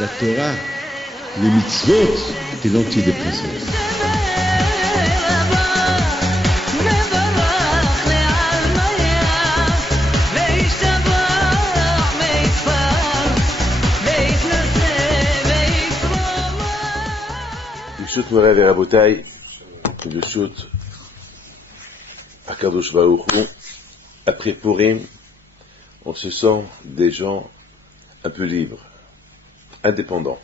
La Torah, les mitzvot et l'antidépresseur. Shoot Moray Verabotai, le shoot Akadosh Baruch Hu. Après Purim, on se sent des gens un peu libres, indépendants.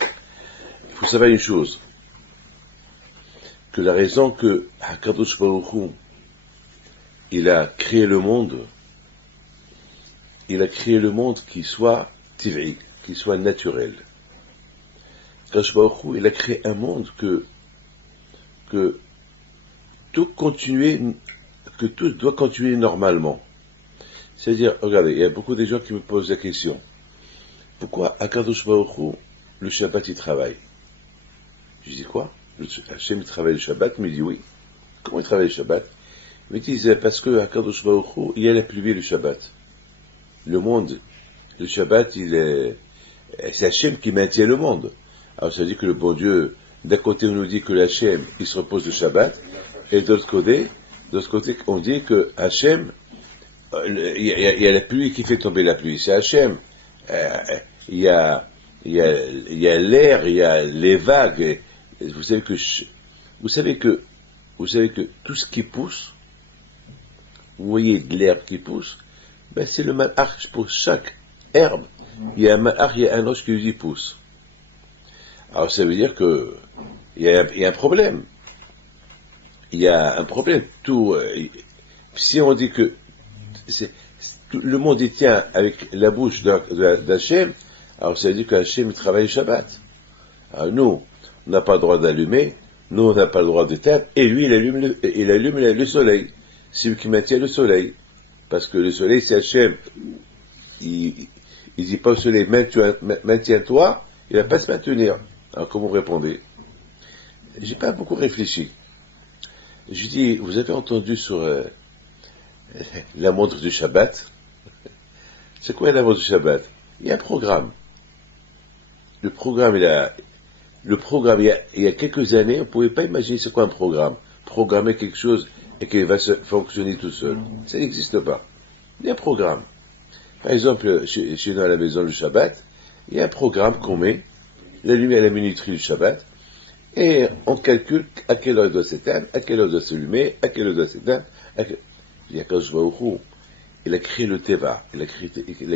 Il faut savoir une chose, que la raison que Akadosh Baruch Hu, il a créé le monde qui soit tiv'i, qui soit naturel. Akadosh Baruch Hu, il a créé un monde que tout doit continuer normalement. C'est-à-dire, regardez, il y a beaucoup de gens qui me posent la question, pourquoi Akadosh Baruch Hu, le Shabbat, il travaille? Je dis quoi? Hachem, il travaille le Shabbat? Il me dit oui. Comment il travaille le Shabbat? Il me dit, parce que Akadosh Baruch Hu, il y a la pluie le Shabbat. Le monde, le Shabbat, c'est Hachem qui maintient le monde. Alors ça veut dire que le bon Dieu, d'un côté on nous dit que l'Hachem, il se repose le Shabbat, et de l'autre côté on dit que Hachem, il y a la pluie qui fait tomber la pluie, c'est Hachem. Il y a l'air, il y a les vagues. Vous savez que tout ce qui pousse, vous voyez de l'herbe qui pousse, ben c'est le malach pour chaque herbe. Il y a un malach, il y a un ange qui lui dit pousse. Alors ça veut dire que il y a un problème. Il y a un problème. Si on dit que le monde y tient avec la bouche d'Hachem, alors ça veut dire qu'Hachem travaille le Shabbat. Alors nous, on n'a pas le droit d'allumer, nous on n'a pas le droit d'éteindre, et lui il allume le soleil. C'est lui qui maintient le soleil. Parce que le soleil c'est Hachem. Il dit pas au soleil, maintiens-toi, il va pas se maintenir. Alors, comment vous répondez? J'ai pas beaucoup réfléchi. Je dis, vous avez entendu sur la montre du Shabbat? C'est quoi la montre du Shabbat? Il y a un programme. Le programme, il y a quelques années, on ne pouvait pas imaginer c'est quoi un programme. Programmer quelque chose et qu'il va fonctionner tout seul. Ça n'existe pas. Il y a un programme. Par exemple, chez nous à la maison, le Shabbat, il y a un programme qu'on met, la lumière à la minuterie du Shabbat, et on calcule à quelle heure il doit s'éteindre, à quelle heure il doit s'allumer, à quelle heure il doit s'éteindre. Il y a Akadosh Baruch Hu, il a créé le Teva, il a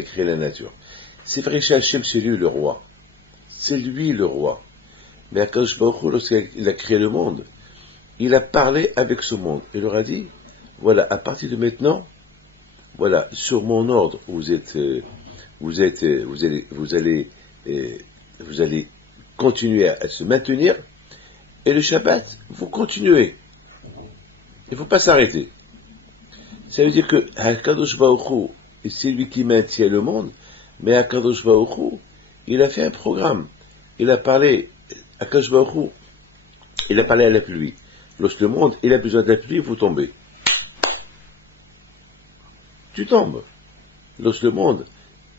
créé la nature. C'est vrai que Hachem, c'est lui le roi. C'est lui le roi. Mais Akadosh Baruch Hu, lorsqu'il a créé le monde, il a parlé avec ce monde. Il leur a dit, voilà, à partir de maintenant, voilà, sur mon ordre, vous allez continuer à se maintenir, et le Shabbat, vous continuez. Il ne faut pas s'arrêter. Ça veut dire que Akadosh Baruch Hu, c'est lui qui maintient le monde, mais Akadosh Baruch Hu, il a fait un programme. Il a parlé, Akadosh Baruch Hu, il a parlé à la pluie. Lorsque le monde, il a besoin de la pluie, vous tombez. Tu tombes. Lorsque le monde,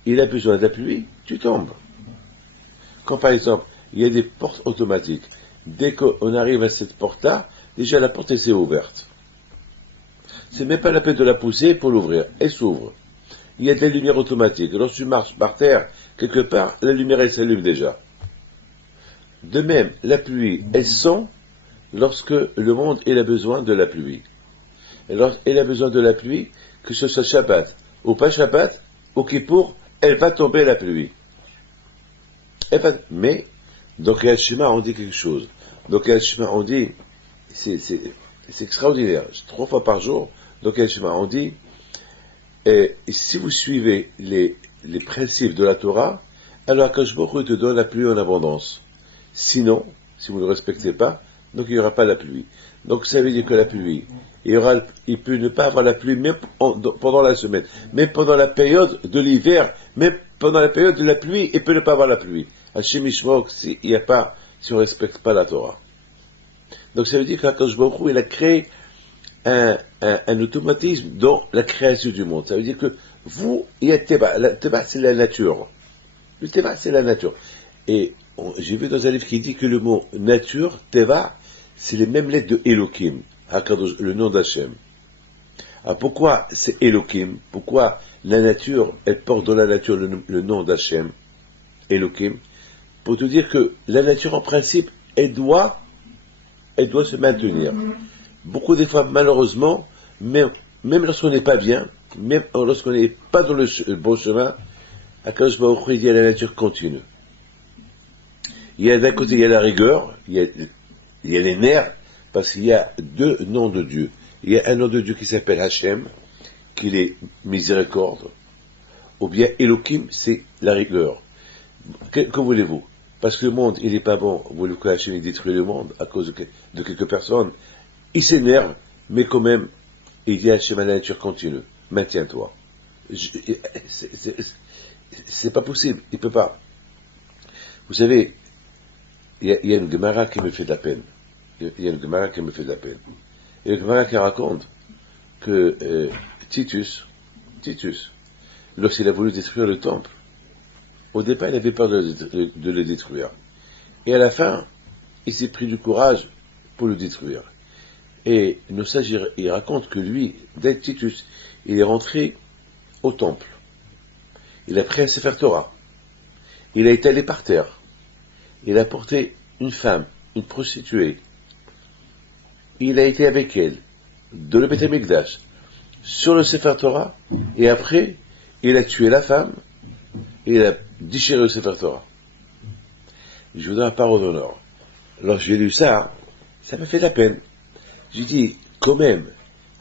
il a besoin de la pluie, tu tombes. Quand par exemple, il y a des portes automatiques, dès qu'on arrive à cette porte-là, déjà la porte elle s'est ouverte. C'est même pas la peine de la pousser pour l'ouvrir, elle s'ouvre. Il y a des lumières automatiques. Lorsque tu marches par terre, quelque part, la lumière elle s'allume déjà. De même, la pluie, elle sent lorsque le monde il a besoin de la pluie. Et lorsqu'il a besoin de la pluie, que ce soit Shabbat ou pas Shabbat, au Kippour, elle va tomber la pluie. Mais, donc Yad Shema, on dit quelque chose. Donc Yad Shema, on dit, c'est extraordinaire, 3 fois par jour, donc Yad Shema, on dit, et si vous suivez les principes de la Torah, alors Akadosh Baruch Hu te donne la pluie en abondance. Sinon, si vous ne respectez pas, donc il n'y aura pas la pluie. Donc ça veut dire que la pluie, il peut ne pas avoir la pluie même pendant la semaine, même pendant la période de l'hiver, même pendant la période de la pluie, il peut ne pas avoir la pluie. Hachem Yishmor, si on ne respecte pas la Torah. Donc ça veut dire qu'Akadosh Baruch Hu, il a créé un automatisme dans la création du monde. Ça veut dire que vous, il y a Teba. La Teba, c'est la nature. Le Teba, c'est la nature. Et j'ai vu dans un livre qui dit que le mot nature, Teva, c'est les mêmes lettres de Elohim, le nom d'Hachem. Alors pourquoi c'est Elohim? Pourquoi la nature, elle porte dans la nature le nom d'Hachem, Elohim? Pour te dire que la nature, en principe, elle doit se maintenir. Beaucoup des fois, malheureusement, même lorsqu'on n'est pas bien, même lorsqu'on n'est pas dans le bon chemin, Akadosh Baruch Hu dit à la nature continue. Il y a d'un côté, il y a la rigueur, il y a les nerfs, parce qu'il y a deux noms de Dieu. Il y a un nom de Dieu qui s'appelle Hachem, qui est miséricorde, ou bien Elohim, c'est la rigueur. Que voulez-vous? Parce que le monde, il n'est pas bon, vous voulez que Hachem détruise le monde à cause de quelques personnes. Il s'énerve, mais quand même, il dit à Hachem à la nature continue, maintiens-toi. C'est pas possible, il peut pas. Vous savez, il y a une Gemara qui me fait de la peine. Et le Gemara qui raconte que Titus, lorsqu'il a voulu détruire le temple, au départ, il avait peur de le détruire. Et à la fin, il s'est pris du courage pour le détruire. Et nos sages, ils racontent que lui, dès Titus, il est rentré au temple. Il a pris un Sefer Torah. Il a été allé par terre. Il a porté une femme, une prostituée. Il a été avec elle, dans le Beth Amikdash, sur le Sefer Torah, et après, il a tué la femme, et il a déchiré le Sefer Torah. Je vous donne la parole d'honneur. Lorsque j'ai lu ça, ça m'a fait de la peine. J'ai dit, quand même,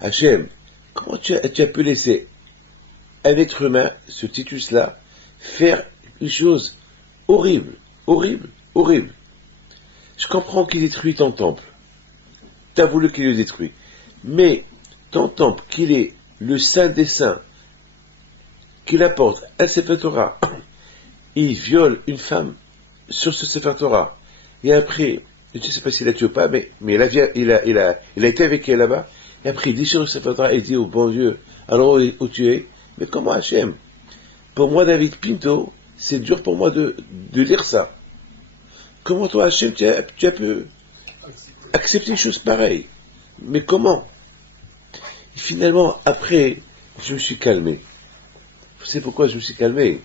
Hachem, comment tu as pu laisser un être humain, ce Titus-là, faire une chose horrible. Je comprends qu'il détruit ton temple. Tu as voulu qu'il le détruise. Mais ton temple, qu'il est le saint des saints, qu'il apporte un Sefer Torah, il viole une femme sur ce Sefer Torah. Et après, je ne sais pas s'il a tué ou pas, mais il a été avec elle là-bas. Et après, il déchire le Sefer Torah et il dit au bon Dieu, alors où tu es? Mais comment Hachem? Pour moi, David Pinto, c'est dur pour moi de lire ça. Comment toi, Hachem, tu as pu accepter une chose pareille? Mais comment? Et finalement, après, je me suis calmé. Vous savez pourquoi je me suis calmé?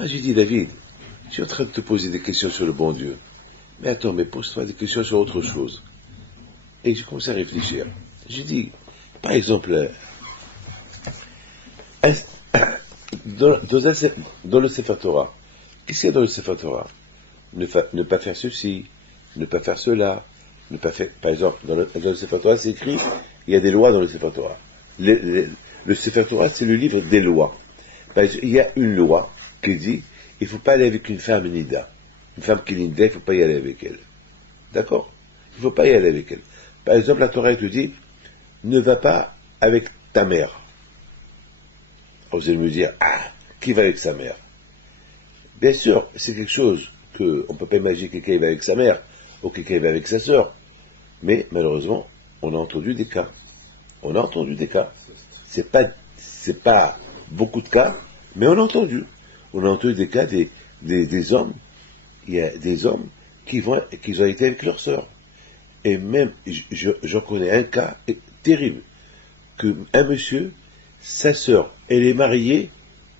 J'ai dit, David, je suis en train de te poser des questions sur le bon Dieu. Mais attends, mais pose-toi des questions sur autre chose. Et j'ai commencé à réfléchir. J'ai dit, par exemple, dans le Sefer Torah, qu'est-ce qu'il y a dans le Sefer Torah? Ne pas faire ceci, ne pas faire cela, ne pas faire... Par exemple, dans le Sefer Torah, c'est écrit, il y a des lois dans le Sefer Torah. Le Sefer Torah, c'est le livre des lois. Par exemple, il y a une loi qui dit, il ne faut pas aller avec une femme nida. Une femme qui est nida, il ne faut pas y aller avec elle. D'accord? Il ne faut pas y aller avec elle. Par exemple, la Torah te dit, ne va pas avec ta mère. Alors, vous allez me dire, qui va avec sa mère? Bien sûr, c'est quelque chose qu'on ne peut pas imaginer que quelqu'un va avec sa mère, ou quelqu'un va avec sa sœur. Mais, malheureusement, on a entendu des cas. C'est pas beaucoup de cas, mais on a entendu. On a entendu des cas des hommes. Il y a des hommes qui ont été avec leur sœur. Et même, j'en connais un cas terrible, qu'un monsieur, sa sœur, elle est mariée,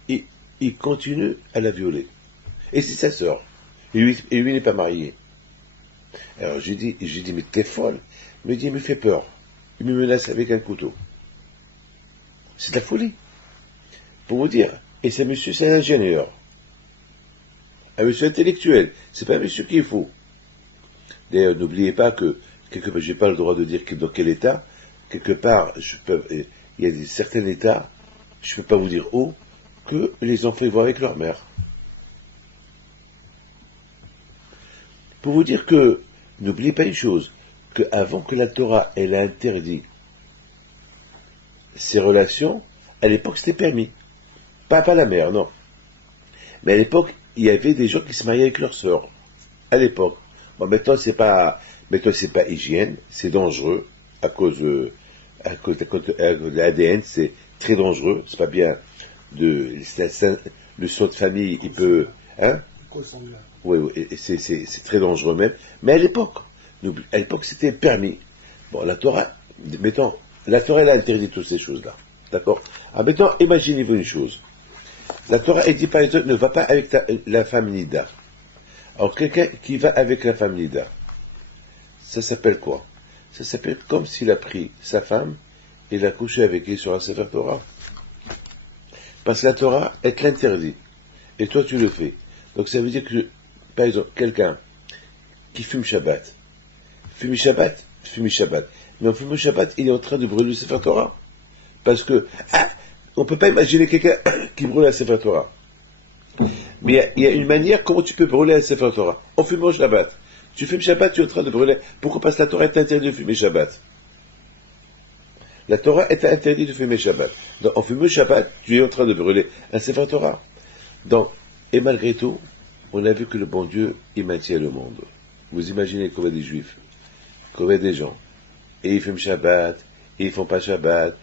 et il continue à la violer. Et c'est sa sœur. Et lui n'est pas marié. Alors j'ai dit, mais t'es folle. Il me dit, il me fait peur. Il me menace avec un couteau. C'est de la folie. Pour vous dire. Et ce monsieur, c'est un ingénieur. Un monsieur intellectuel. C'est pas un monsieur qui est fou. D'ailleurs, n'oubliez pas que, quelque part, j'ai pas le droit de dire dans quel état, quelque part, il y a certains états, je peux pas vous dire où, que les enfants vont avec leur mère. Pour vous dire que, n'oubliez pas une chose, que avant que la Torah elle a interdit ces relations, à l'époque c'était permis. Pas la mère, non. Mais à l'époque, il y avait des gens qui se mariaient avec leurs sœurs. À l'époque. Bon, maintenant c'est pas hygiène, c'est dangereux, à cause de l'ADN, c'est très dangereux, c'est pas bien le sang de famille, il peut, hein? Oui, c'est très dangereux même. Mais à l'époque c'était permis. Bon, la Torah, mettons, la Torah elle a interdit toutes ces choses-là. D'accord? Alors maintenant, imaginez-vous une chose. La Torah elle dit par exemple, ne va pas avec la femme Nida. Alors quelqu'un qui va avec la femme Nida, ça s'appelle quoi? Ça s'appelle comme s'il a pris sa femme et l'a couché avec elle sur un Sefer Torah. Parce que la Torah, elle te l'interdit. Et toi, tu le fais. Donc ça veut dire que, par exemple, quelqu'un qui fume Shabbat. Mais en fumant Shabbat, il est en train de brûler le Sefer Torah. Parce que, on ne peut pas imaginer quelqu'un qui brûle un Sefer Torah. Mais il y a une manière comment tu peux brûler un Sefer Torah. En fumant Shabbat. Tu fumes Shabbat, tu es en train de brûler. Pourquoi? Parce que la Torah est interdite de fumer Shabbat. La Torah est interdite de fumer Shabbat. Donc, en fumant Shabbat, tu es en train de brûler un Sefer Torah. Donc, et malgré tout, on a vu que le bon Dieu, il maintient le monde. Vous imaginez combien des Juifs, combien des gens, et ils fument Shabbat, et ils font pas Shabbat,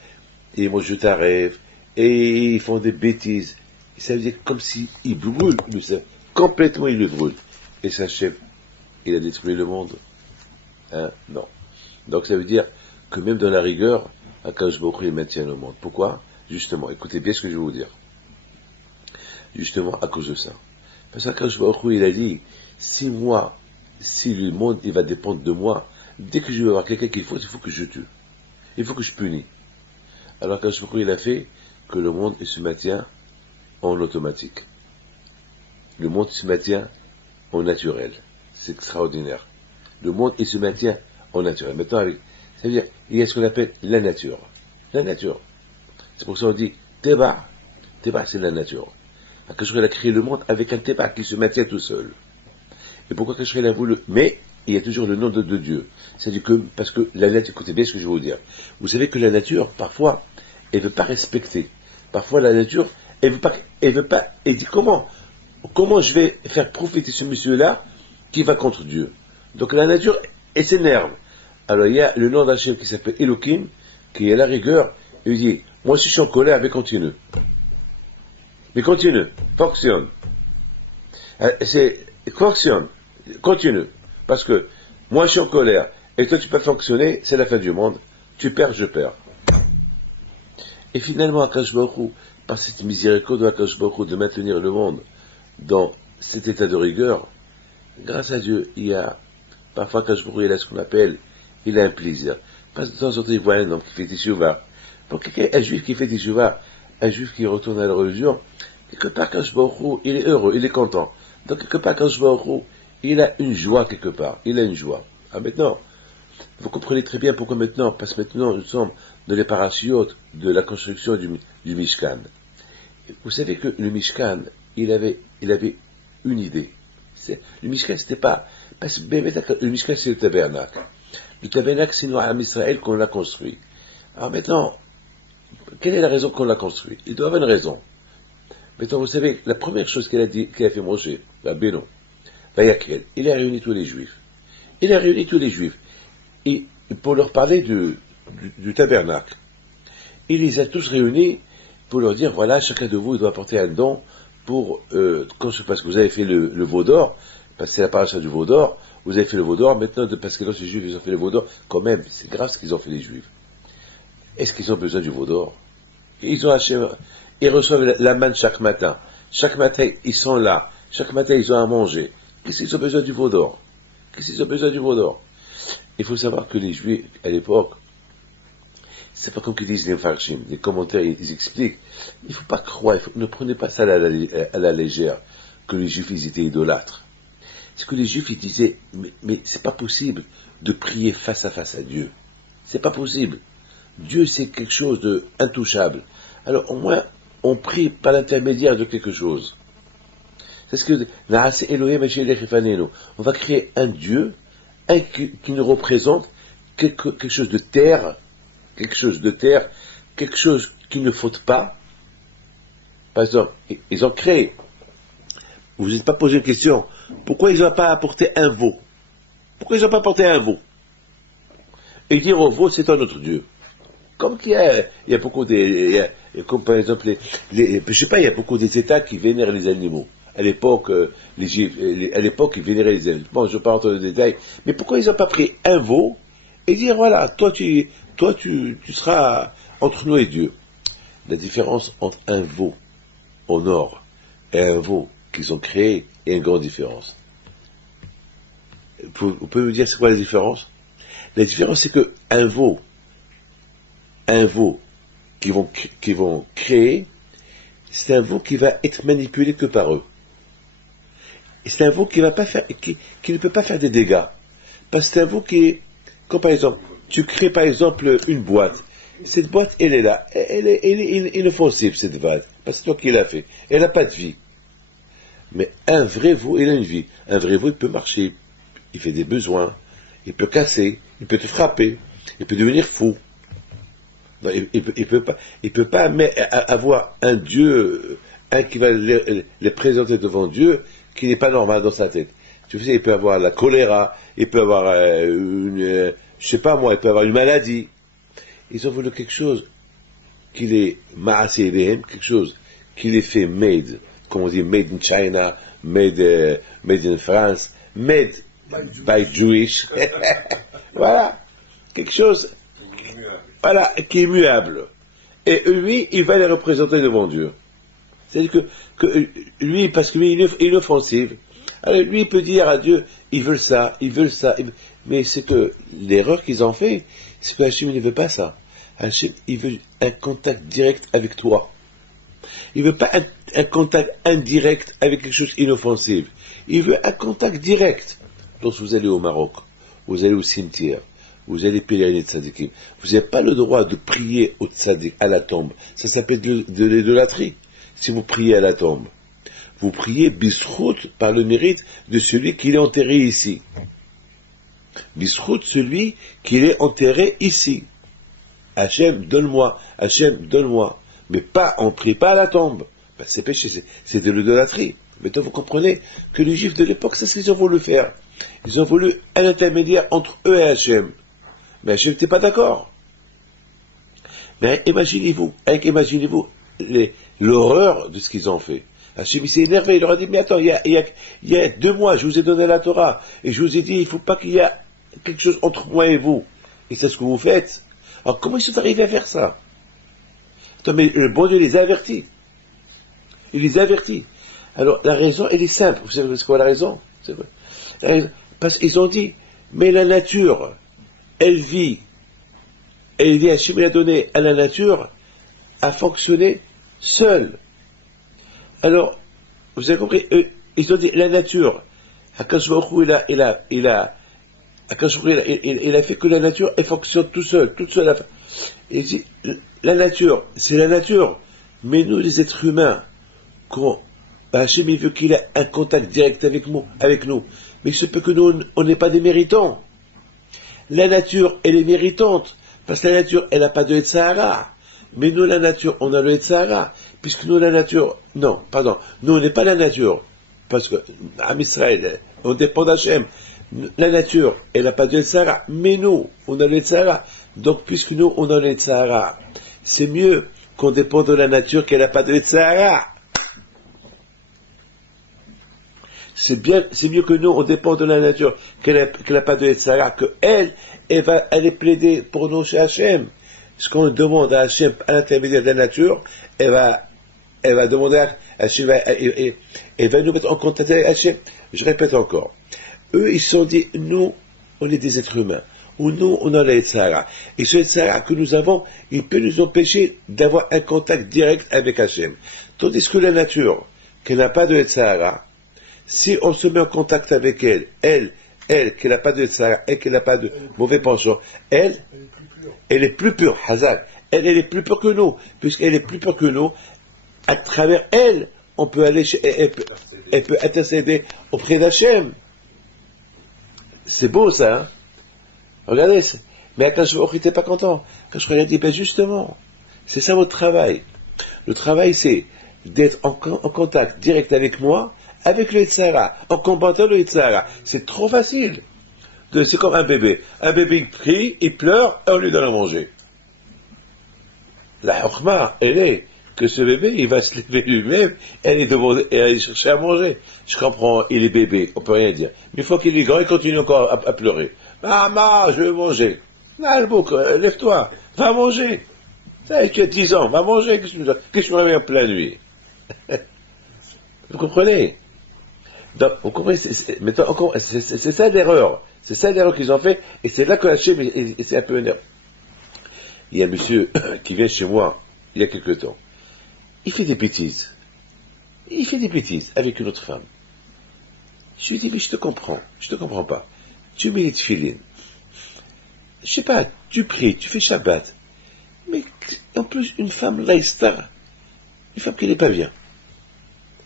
et ils mangent taref, et ils font des bêtises. Ça veut dire comme s'ils brûlent, complètement ils le brûlent. Et sa chef, il a détruit le monde. Hein? Non. Donc ça veut dire que même dans la rigueur, Akadosh Baruch Hu, il maintient le monde. Pourquoi? Justement, écoutez bien ce que je vais vous dire. Justement, à cause de ça. Parce qu'Akadosh Baruch Hu, il a dit, si le monde, il va dépendre de moi, dès que je vais avoir quelqu'un qu'il faut, il faut que je tue. Il faut que je punis. Alors Akadosh Baruch Hu, il a fait que le monde, il se maintient en automatique. Le monde, il se maintient en naturel. C'est extraordinaire. Le monde, il se maintient en naturel. Maintenant, ça veut dire, il y a ce qu'on appelle la nature. La nature. C'est pour ça qu'on dit, Teba. Teba, c'est la nature. Akadosh a créé le monde avec un Teba qui se maintient tout seul. Et pourquoi Akadosh a voulu? Mais, il y a toujours le nom de Dieu. C'est-à-dire que, parce que la nature, écoutez bien ce que je vais vous dire. Vous savez que la nature, parfois, elle ne veut pas respecter. Parfois, la nature, elle veut pas, elle dit comment je vais faire profiter ce monsieur-là qui va contre Dieu. Donc la nature, elle s'énerve. Alors il y a le nom d'Hachem qui s'appelle Elohim, qui est à la rigueur, et il dit, moi si je suis en colère, mais continue. Mais continue, fonctionne. Continue. Parce que moi je suis en colère, et toi tu peux fonctionner, c'est la fin du monde. Tu perds, je perds. Et finalement, Akadosh Baruch Hu, par cette miséricorde de Akadosh Baruch Hu de maintenir le monde dans cet état de rigueur, grâce à Dieu, il y a parfois Akadosh Baruch Hu, il a ce qu'on appelle, il a un plaisir. Parce que de temps en temps, il voit un homme qui fait teshuva. Pour un juif qui fait teshuva, un juif qui retourne à la religion, quelque part Akadosh Baruch Hu, il est heureux, il est content. Donc quelque part Akadosh Baruch Hu, il a une joie quelque part, il a une joie. Ah maintenant, vous comprenez très bien pourquoi maintenant, parce que maintenant nous sommes dans les parachutes de la construction du Mishkan. Vous savez que le Mishkan, il avait une idée. Le Mishkan, c'était pas, parce que le Mishkan, c'est le tabernacle. Le tabernacle, c'est nous, à Israël, qu'on l'a construit. Alors maintenant, quelle est la raison qu'on l'a construit? Il doit y avoir une raison. Maintenant, vous savez, la première chose qu'elle a fait Moshe, la Bénon, Vayakel, il a réuni tous les Juifs. Et pour leur parler du tabernacle. Il les a tous réunis pour leur dire, voilà, chacun de vous, il doit apporter un don pour, parce que vous avez fait le veau d'or, parce que c'est la paracha du veau d'or, vous avez fait le veau d'or, maintenant, parce que les Juifs, ils ont fait le veau d'or, quand même, c'est grave ce qu'ils ont fait les Juifs. Est-ce qu'ils ont besoin du veau d'or? Ils reçoivent la manne chaque matin. Chaque matin, ils sont là. Chaque matin, ils ont à manger. Qu'est-ce qu'ils ont besoin du veau d'or? Il faut savoir que les Juifs, à l'époque, c'est pas comme qu'ils disent les Farshim, les commentaires, ils expliquent. Il faut pas croire, ne prenez pas ça à la légère, que les Juifs, ils étaient idolâtres. C'est que les Juifs, ils disaient, mais c'est pas possible de prier face à face à Dieu. C'est pas possible. Dieu, c'est quelque chose de intouchable. Alors, au moins, on prie par l'intermédiaire de quelque chose. C'est ce que on va créer un Dieu, qui nous représente quelque chose de terre, quelque chose qui ne faute pas. Par exemple, ils ont créé. Vous vous n'êtes pas posé une question. Pourquoi ils n'ont pas apporté un veau? Pourquoi ils n'ont pas apporté un veau? Et dire au veau, c'est un autre Dieu. Comme il y a beaucoup comme par exemple, je sais pas, il y a beaucoup des États qui vénèrent les animaux. À l'époque, ils vénéraient les animaux. Bon, je ne vais pas rentrer dans les détails. Mais pourquoi ils n'ont pas pris un veau et dire, voilà, toi, tu seras entre nous et Dieu? La différence entre un veau au nord et un veau qu'ils ont créé est une grande différence. Vous pouvez me dire c'est quoi la différence? La différence, c'est que un veau qu'ils vont créer, c'est un veau qui va être manipulé que par eux. Et c'est un veau qui ne peut pas faire des dégâts. Parce que c'est un veau qui est, comme par exemple, tu crées par exemple une boîte. Cette boîte, elle est là. Elle est inoffensive, cette boîte. Parce que c'est toi qui l'as fait. Elle n'a pas de vie. Mais un vrai veau, il a une vie. Un vrai veau, il peut marcher. Il fait des besoins. Il peut casser. Il peut te frapper. Il peut devenir fou. Non, il peut pas avoir un Dieu, qui va les présenter devant Dieu, qui n'est pas normal dans sa tête. Tu sais, il peut avoir la choléra, il peut avoir je sais pas moi, il peut avoir une maladie. Ils ont voulu quelque chose qu'il est ma'aseh eloheim, quelque chose qu'il est fait made, comme on dit made in China, made in France, made by Jewish. Voilà, quelque chose, voilà, qui est muable. Et lui, il va les représenter devant Dieu. C'est-à-dire que lui, parce que lui, il est inoffensif. Alors lui, il peut dire à Dieu, ils veulent ça. Mais c'est que l'erreur qu'ils ont fait, c'est que Hachem ne veut pas ça. Hachem, il veut un contact direct avec toi. Il ne veut pas un contact indirect avec quelque chose d'inoffensif. Il veut un contact direct. Lorsque vous allez au Maroc, vous allez au cimetière, vous allez pèleriner tzadikim, vous n'avez pas le droit de prier au tzadik, à la tombe. Ça s'appelle de l'idolâtrie. Si vous priez à la tombe, vous priez bisrout par le mérite de celui qui est enterré ici. Bisrout, celui qui est enterré ici. Hachem, donne-moi. Hachem, donne-moi. Mais pas, on ne prie pas à la tombe. Ben, c'est péché, c'est de l'idolâtrie. Maintenant, vous comprenez que les Juifs de l'époque, c'est ce qu'ils ont voulu faire. Ils ont voulu un intermédiaire entre eux et Hachem. Mais Hachem n'était pas d'accord. Mais imaginez-vous l'horreur de ce qu'ils ont fait. Hachem s'est énervé, il leur a dit, mais attends, il y a 2 mois, je vous ai donné la Torah, et je vous ai dit, il ne faut pas qu'il y ait quelque chose entre moi et vous. Et c'est ce que vous faites. Alors comment ils sont arrivés à faire ça? Attends, mais le bon Dieu les a avertis. Il les a avertis. Alors la raison, elle est simple. Vous savez c'est quoi la raison? Parce qu'ils ont dit, mais la nature, elle vit, Hachem a donné à la nature à fonctionner seule. Alors, vous avez compris, ils ont dit, la nature, Akadosh Baruch Hu, il a fait que la nature, elle fonctionne toute seule. Il dit, la nature, c'est la nature, mais nous, les êtres humains, Hachem, il veut qu'il ait un contact direct avec nous, mais il se peut que nous, on n'est pas des méritants. La nature, elle est méritante, parce que la nature, elle n'a pas de Sahara. Mais nous, la nature, on a le Sahara, puisque nous, la nature, nous, on n'est pas la nature, parce que, à Israël, on dépend d'Hachem. La nature, elle n'a pas de Sahara, mais nous, on a le Sahara. Donc, puisque nous, on a le Sahara, c'est mieux qu'on dépend de la nature qu'elle n'a pas de Sahara. C'est mieux que nous, on dépend de la nature qu'elle n'a pas de Sahara, que elle va aller plaider pour nous chez Hachem. Ce qu'on demande à Hachem à l'intermédiaire de la nature, elle va demander à Hachem, elle va nous mettre en contact avec Hachem. Je répète encore. Eux, ils se sont dit, nous, on est des êtres humains. Ou nous, on a le Sahara. Et ce Sahara que nous avons, il peut nous empêcher d'avoir un contact direct avec Hachem. Tandis que la nature, qu'elle n'a pas de Sahara, si on se met en contact avec elle, qui n'a pas de Sahara, et qui n'a pas de mauvais penchant, elle est plus pure, Hazak. Elle est plus pure que nous, puisqu'elle est plus pure que nous. À travers elle, on peut aller elle peut intercéder auprès d'Hachem. C'est beau ça, hein? Regardez, mais Akash Baruch Hu n'était pas content. Quand je regarde, il dit, ben justement, c'est ça votre travail. Le travail, c'est d'être en contact direct avec moi, avec le Yetzirah, en combattant le Yetzirah. C'est trop facile. C'est comme un bébé. Un bébé, il crie, il pleure, et on lui donne à manger. La Chokhma, elle est que ce bébé, il va se lever lui-même, et aller chercher à manger. Je comprends, il est bébé, on peut rien dire. Mais une fois qu'il est grand, il continue encore à pleurer. Maman, je veux manger. Nalbouk, lève-toi, va manger. Tu as 10 ans, va manger, qu'est-ce que tu me réveilles en pleine nuit? Vous comprenez? Donc, vous comprenez, c'est ça l'erreur. C'est ça l'erreur qu'ils ont fait, et c'est là que Hachem, et c'est un peu une erreur. Il y a un monsieur qui vient chez moi, il y a quelque temps. Il fait des bêtises. Il fait des bêtises avec une autre femme. Je lui dis, mais je te comprends pas. Tu mets les tefilines. Je sais pas, tu pries, tu fais Shabbat. Mais en plus, une femme laïstar, une femme qui n'est pas bien.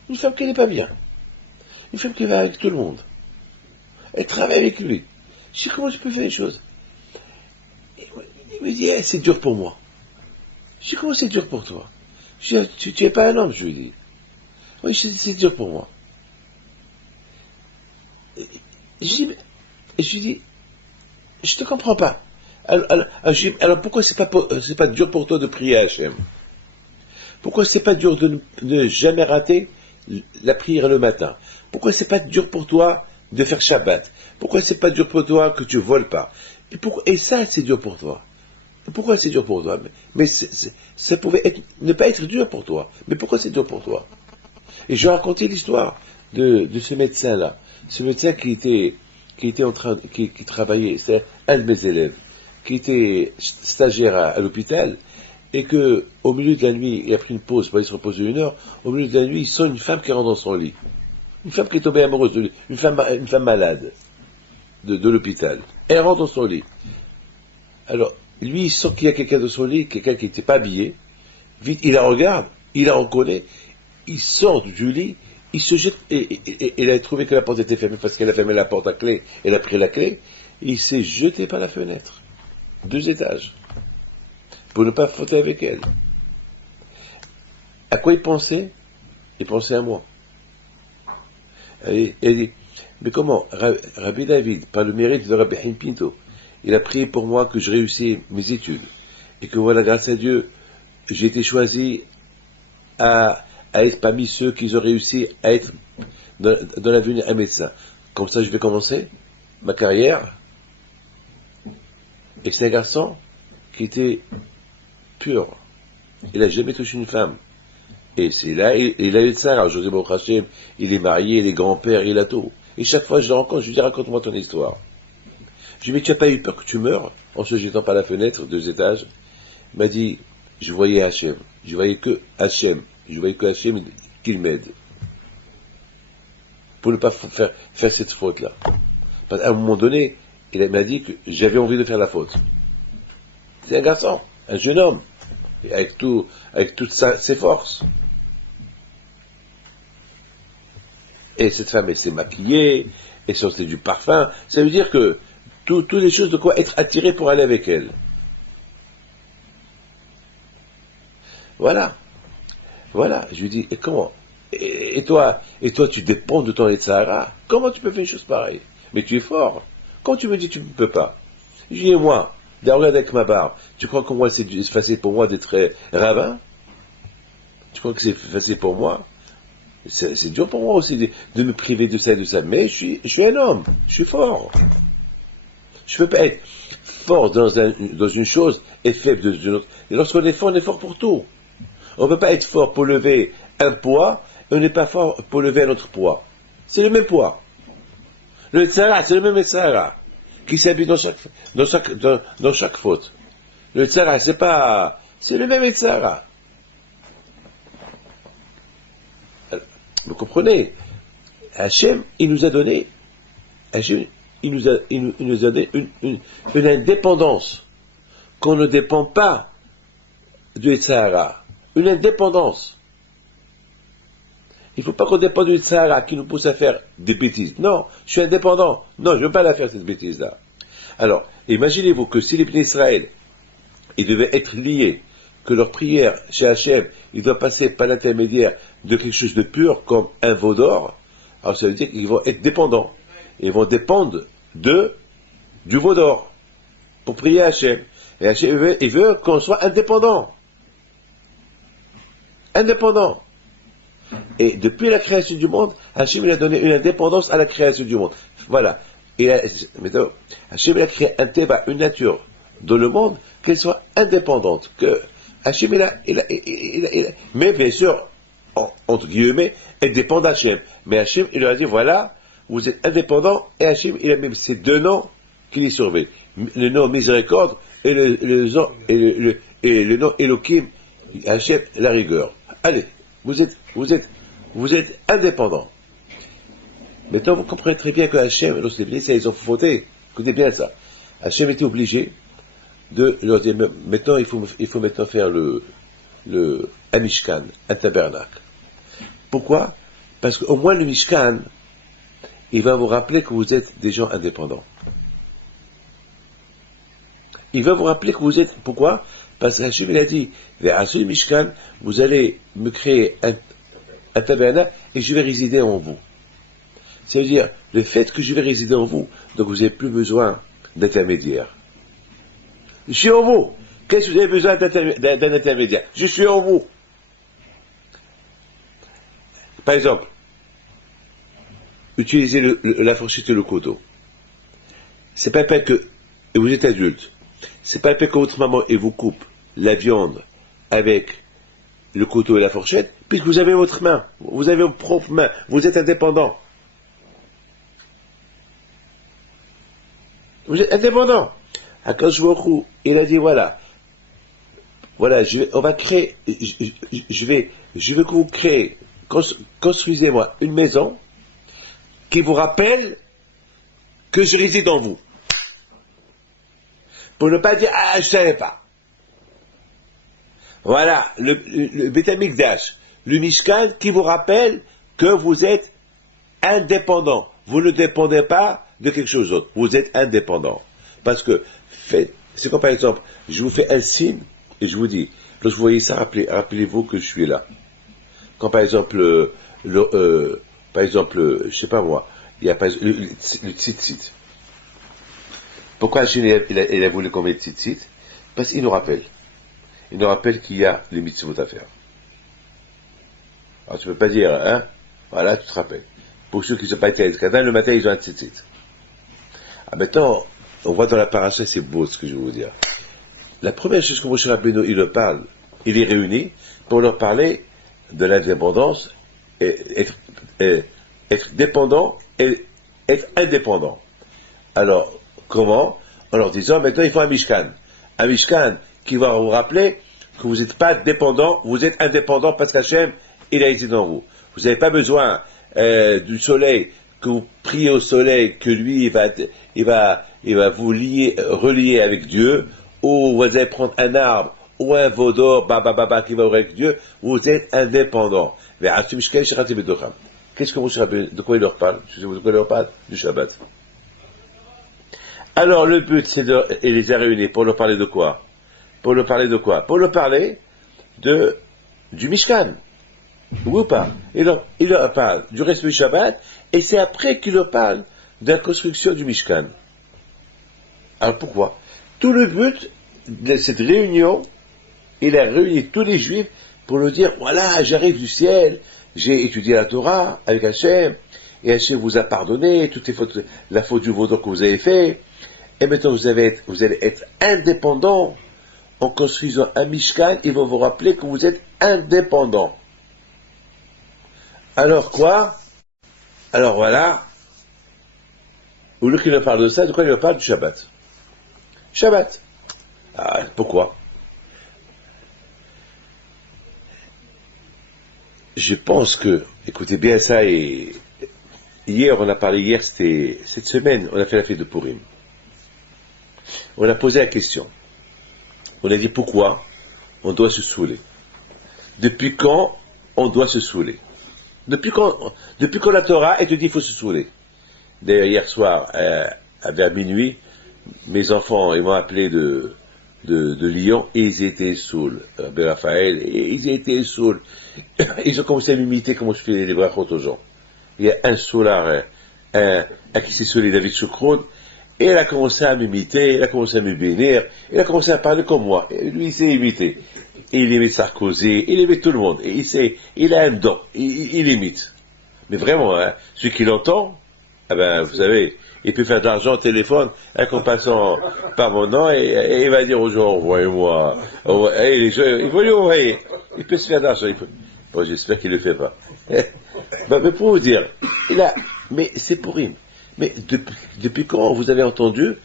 Une femme qui n'est pas bien. Une femme qui va avec tout le monde. Elle travaille avec lui. Je sais comment je peux faire les choses. Il me dit, c'est dur pour moi. Je dis, comment c'est dur pour toi? Je dis, tu n'es pas un homme, je lui dis. Oui, c'est dur pour moi. Je lui dis, je te comprends pas. Alors pourquoi c'est pas dur pour toi de prier à Hachem? Pourquoi c'est pas dur de ne jamais rater la prière le matin? Pourquoi c'est pas dur pour toi de faire Shabbat? Pourquoi c'est pas dur pour toi que tu voles pas? Et ça, c'est dur pour toi. Pourquoi c'est dur pour toi? Mais ça pouvait ne pas être dur pour toi. Mais pourquoi c'est dur pour toi? Et je racontais l'histoire de ce médecin-là. Ce médecin qui travaillait, c'est un de mes élèves, qui était stagiaire à l'hôpital, et que, au milieu de la nuit, il a pris une pause pour aller se reposer 1 heure, au milieu de la nuit, il sent une femme qui rentre dans son lit. Une femme qui est tombée amoureuse de lui, une femme malade de l'hôpital. Elle rentre dans son lit. Alors, lui, il sent qu'il y a quelqu'un dans son lit, quelqu'un qui n'était pas habillé. Vite, il la regarde, il la reconnaît, il sort du lit, il se jette, et il a trouvé que la porte était fermée parce qu'elle a fermé la porte à clé, elle a pris la clé, et il s'est jeté par la fenêtre. 2 étages. Pour ne pas frotter avec elle. À quoi il pensait? Il pensait à moi. Elle dit, mais comment? Rabbi David, par le mérite de Rabbi Haim Pinto, il a prié pour moi que je réussisse mes études. Et que voilà, grâce à Dieu, j'ai été choisi à être parmi ceux qui ont réussi à être dans l'avenir un médecin. Comme ça, je vais commencer ma carrière. Et c'est un garçon qui était pur. Il n'a jamais touché une femme. Et c'est là, il a eu ça. Alors, José Baruch Hashem, il est marié, il est grand-père, il a tout. Et chaque fois que je le rencontre, je lui dis, raconte-moi ton histoire. Je lui dis, mais tu n'as pas eu peur que tu meurs en se jetant par la fenêtre, 2 étages? Il m'a dit, je voyais Hachem. Je voyais que Hachem. Je voyais que Hachem qu'il m'aide. Pour ne pas faire cette faute-là. Parce qu'à un moment donné, il m'a dit que j'avais envie de faire la faute. C'est un garçon, un jeune homme, et avec toutes ses forces. Et cette femme, elle s'est maquillée, elle sortait du parfum. Ça veut dire que toutes les choses de quoi être attiré pour aller avec elle. Voilà. Voilà. Je lui dis, et comment? Et toi, tu dépends de ton Yetzirah. Comment tu peux faire une chose pareille? Mais tu es fort. Quand tu me dis que tu ne peux pas? Je dis, et moi, regarde avec ma barbe, tu crois que moi c'est facile pour moi d'être rabbin? Tu crois que c'est facile pour moi? C'est dur pour moi aussi de me priver de ça et de ça. Mais je suis un homme, je suis fort. Je ne peux pas être fort dans une chose et faible dans une autre. Et lorsqu'on est fort, on est fort pour tout. On ne peut pas être fort pour lever un poids, et on n'est pas fort pour lever un autre poids. C'est le même poids. Le Yetzirah, c'est le même Yetzirah qui s'habille dans chaque faute. Le Yetzirah, c'est le même Yetzirah. Vous comprenez? Hachem, il nous a donné une indépendance qu'on ne dépend pas du Yetzirah. Une indépendance. Il ne faut pas qu'on dépende du Sahara qui nous pousse à faire des bêtises. Non, je suis indépendant. Non, je ne veux pas la faire, cette bêtise-là. Alors, imaginez-vous que si les Bnei Israël, ils devaient être liés, que leur prière chez Hachem, ils doivent passer par l'intermédiaire de quelque chose de pur, comme un veau d'or, alors ça veut dire qu'ils vont être dépendants. Ils vont dépendre du veau d'or pour prier à Hachem. Et Hachem, il veut qu'on soit indépendant. Indépendant. Et depuis la création du monde, Hachem il a donné une indépendance à la création du monde. Voilà. Maintenant, Hachem il a créé un teva, une nature dans le monde, qu'elle soit indépendante. Que Hachem mais bien sûr, entre guillemets, elle dépend d'Hachem. Mais Hachem il leur a dit, voilà, vous êtes indépendant, et Hachem il a même ces deux noms qui les surveillent. Le nom miséricorde et le nom Elohim, Hachem la rigueur. Allez, vous êtes indépendant. Maintenant, vous comprenez très bien que Hachem, lorsque les ils ont fauté. Écoutez bien ça. Hachem était obligé de leur dire, maintenant, il faut maintenant faire un Mishkan, un tabernacle. Pourquoi? Parce qu'au moins le Mishkan, il va vous rappeler que vous êtes des gens indépendants. Il va vous rappeler que vous êtes, pourquoi? Parce que Hachem, il a dit, vers ce Mishkan, vous allez me créer un tabernacle et je vais résider en vous. Ça veut dire, le fait que je vais résider en vous, donc vous n'avez plus besoin d'intermédiaire. Je suis en vous. Qu'est-ce que vous avez besoin d'un intermédiaire? Je suis en vous. Par exemple, utilisez la fourchette et le couteau. C'est pas peine que, et vous êtes adulte, c'est pas peine que votre maman et vous coupe la viande avec le couteau et la fourchette, puisque vous avez votre main, vous avez votre propre main, vous êtes indépendant. Vous êtes indépendant. Akadosh Baruch Hu, il a dit voilà, on va créer, je vais que vous créez, construisez-moi une maison qui vous rappelle que je réside en vous. Pour ne pas dire, ah, je savais pas. Voilà, le Beth Amikdash, le Mishkan qui vous rappelle que vous êtes indépendant. Vous ne dépendez pas de quelque chose d'autre. Vous êtes indépendant. Parce que, c'est comme par exemple, je vous fais un signe et je vous dis, lorsque vous voyez ça, rappelez-vous que je suis là. Quand par exemple, je sais pas moi, il y a par exemple, le tzitzit. Pourquoi il a voulu qu'on mette tzitzit? Parce qu'il nous rappelle. Il nous rappelle qu'il y a les mitzvot à faire. Alors tu peux pas dire, hein, voilà, tu te rappelles. Pour ceux qui ne sont pas été à Escadin, le matin ils ont un tzitzit. Ah, maintenant, on voit dans la paracha, c'est beau ce que je vais vous dire. La première chose que Moshe Rabbeinu, il leur parle, il les réunit pour leur parler de l'indépendance, être dépendant et être indépendant. Alors, comment? En leur disant, maintenant il faut un Mishkan. Un Mishkan qui va vous rappeler que vous n'êtes pas dépendant, vous êtes indépendant parce qu'Hachem, il a été dans vous. Vous n'avez pas besoin du soleil, que vous priez au soleil, que lui, il va vous relier avec Dieu, ou vous allez prendre un arbre, ou un veau d'or, qui va avec Dieu, vous êtes indépendant. Qu'est-ce que Moshe Rabbeinu, de quoi il leur parle? De quoi il leur parle? Du Shabbat. Alors, le but, c'est il les a réunis pour leur parler de quoi? Pour leur parler de quoi? Pour leur parler du Mishkan. Oui ou pas? Il leur parle du reste du Shabbat, et c'est après qu'il leur parle de la construction du Mishkan. Alors pourquoi? Tout le but de cette réunion, il a réuni tous les Juifs pour leur dire, voilà, j'arrive du ciel, j'ai étudié la Torah avec Hachem, et Hachem vous a pardonné toutes les fautes, la faute du vaudor que vous avez fait, et maintenant vous allez être indépendant en construisant un Mishkan, ils vont vous rappeler que vous êtes indépendant. Alors quoi? Alors voilà, au lieu qu'il leur parle de ça, de quoi il leur parle? Du Shabbat. Shabbat. Ah, pourquoi? Je pense que, écoutez bien ça, et hier, on a parlé, c'était cette semaine, on a fait la fête de Purim. On a posé la question. On a dit pourquoi on doit se saouler. Depuis quand on doit se saouler? Depuis qu'on la Torah, elle te dit qu'il faut se saouler. D'ailleurs, hier soir, vers minuit, mes enfants, ils m'ont appelé de Lyon, et ils étaient saouls. Rabbi Raphaël, et ils étaient saouls. Ils ont commencé à m'imiter comment je fais les brachot aux gens. Il y a un soulard, un qui s'est saoulé, David Choukroun, et il a commencé à m'imiter, il a commencé à me bénir, il a commencé à parler comme moi. Et lui, il s'est imité. Et il aimait Sarkozy, il aimait tout le monde. Et il a un don, il imite. Mais vraiment, hein, celui qui l'entend, ah ben, vous savez, il peut faire de l'argent au téléphone, hein, en passant par mon nom, et il va dire aux gens, envoyez-moi, il faut lui envoyer. Il peut se faire de l'argent. Bon, j'espère qu'il ne le fait pas. Mais pour vous dire, mais c'est pour rime. Mais depuis quand vous avez entendu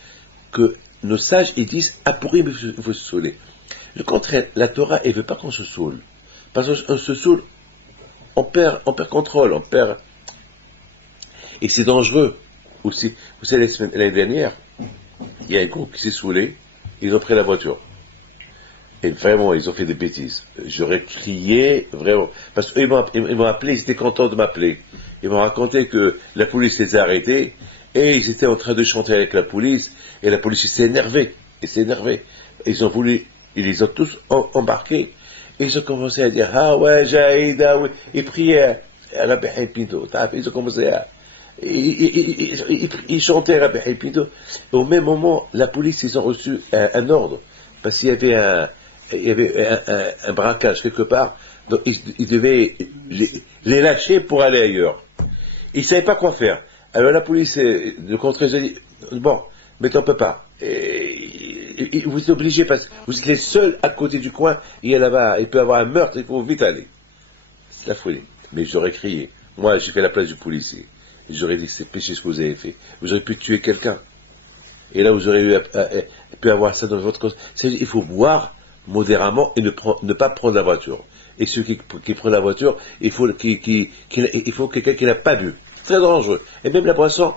que nos sages, ils disent, ah, pour rime, il faut se saouler. Le contraire, la Torah, elle veut pas qu'on se saoule. Parce qu'on se saoule, on perd contrôle, et c'est dangereux. Aussi, vous savez, l'année dernière, il y a un groupe qui s'est saoulé, ils ont pris la voiture. Et vraiment, ils ont fait des bêtises. J'aurais crié, vraiment. Parce qu'ils m'ont appelé, ils étaient contents de m'appeler. Ils m'ont raconté que la police les a arrêtés, et ils étaient en train de chanter avec la police, et la police s'est énervée. Ils les ont tous embarqués, et ils ont commencé à dire, ah ouais, Jaïd, ah oui. Ils priaient à la Pinto. Ils ont commencé à... Ils chantaient Rabbi Pinto. Au même moment, la police, ils ont reçu un ordre, parce qu'il y avait un braquage quelque part, donc ils devaient les lâcher pour aller ailleurs. Ils ne savaient pas quoi faire. Alors la police, le contrôle, a dit, bon, mais t'en peux pas. Vous êtes obligés, parce que vous êtes les seuls à côté du coin, il y a là-bas, il peut y avoir un meurtre, il faut vite aller. C'est la folie. Mais j'aurais crié. Moi, j'ai fait la place du policier. J'aurais dit, c'est péché ce que vous avez fait. Vous auriez pu tuer quelqu'un. Et là, vous auriez pu avoir ça dans votre cause. Il faut boire modérément et ne pas prendre la voiture. Et ceux qui prennent la voiture, il faut quelqu'un qui n'a pas bu. C'est très dangereux. Et même la boisson.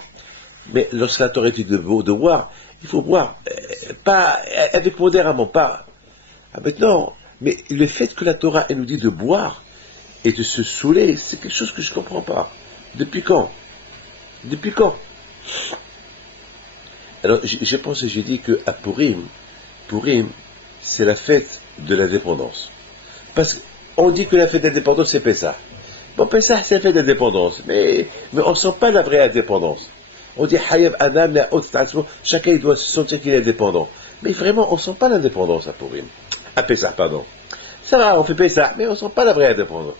Mais lorsque la Torah dit de boire, il faut boire. Pas avec modérément, pas. Maintenant, mais le fait que la Torah, elle nous dit de boire et de se saouler, c'est quelque chose que je ne comprends pas. Depuis quand? Depuis quand? Alors, j'ai pensé, j'ai dit que à Purim, c'est la fête de l'indépendance. Parce qu'on dit que la fête d'indépendance, c'est Pessah. Bon, Pessah, c'est la fête d'indépendance, mais on ne sent pas la vraie indépendance. On dit, Hayab Adam, la haute station, chacun doit se sentir qu'il est indépendant. Mais vraiment, on ne sent pas l'indépendance à Purim. À Pessah, pardon. Ça va, on fait Pessah, mais on ne sent pas la vraie indépendance.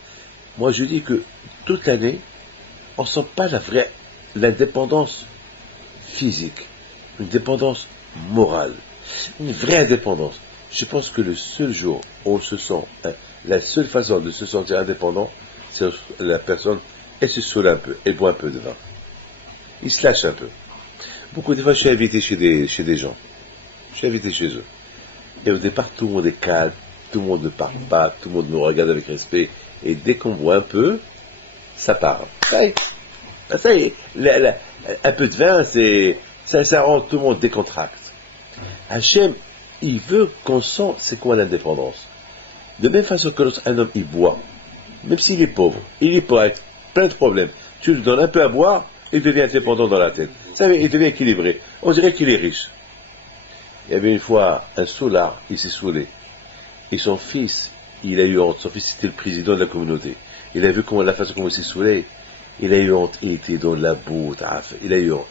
Moi, je dis que toute l'année, on ne sent pas l'indépendance physique, une dépendance morale, une vraie indépendance. Je pense que le seul jour où on se sent, la seule façon de se sentir indépendant, c'est la personne, elle se saoule un peu, elle boit un peu de vin. Il se lâche un peu. Beaucoup de fois, je suis invité chez des gens. Je suis invité chez eux. Et au départ, tout le monde est calme, tout le monde ne parle pas, tout le monde nous regarde avec respect. Et dès qu'on boit un peu, ça part. Ça y est, un peu de vin, ça rend tout le monde décontracte. Hachem, il veut qu'on sente c'est quoi l'indépendance. De même façon que lorsqu'un homme, il boit, même s'il est pauvre, il est pauvre, avec plein de problèmes, tu lui donnes un peu à boire, il devient indépendant dans la tête. Ça veut dire, il devient équilibré. On dirait qu'il est riche. Il y avait une fois un soulard, il s'est saoulé. Et son fils, il a eu honte. Son fils, c'était le président de la communauté. Il a vu la façon comment il s'est saoulé. Il a eu honte. Il était dans la boue. Il a eu honte.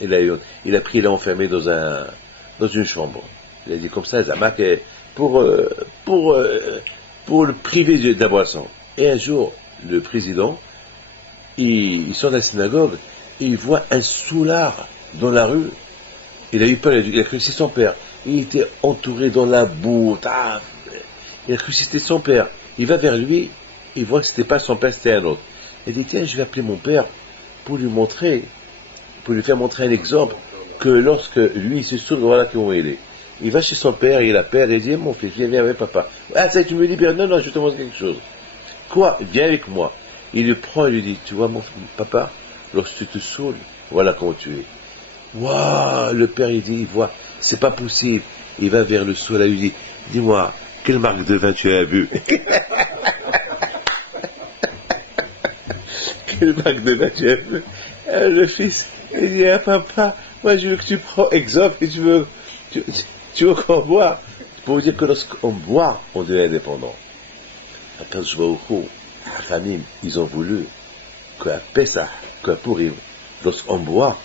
Il a pris, il l'a enfermé dans une chambre. Il a dit comme ça, Zamak, pour le priver de la boisson. Et un jour, le président, il sort de la synagogue, et il voit un soulard dans la rue. Il a eu peur, il a cru que c'était son père. Il était entouré dans la boue. Il a cru que c'était son père. Il va vers lui, il voit que c'était pas son père, c'était un autre. Il dit, tiens, je vais appeler mon père pour lui faire montrer un exemple, que lorsque lui, il se saoule, voilà comment il est. Il va chez son père, il appelle, il dit, mon fils, viens avec papa. Ah, ça, tu me libères. Non, je te montre quelque chose. Quoi? Viens avec moi. Il le prend et lui dit, tu vois, mon papa, lorsque tu te saoules, voilà comment tu es. Waouh, le père, il voit, c'est pas possible. Il va vers le soleil, il lui dit, dis-moi, quelle marque de vin tu as bu? quelle marque de Natchez? Le fils, il dit, ah, papa, moi je veux que tu prends exemple et tu veux qu'on boit. Pour vous dire que lorsqu'on boit, on devient indépendant. Quand je vois au coup, la famille, ils ont voulu qu'à Pessah, qu'à Purim, lorsqu'on boit,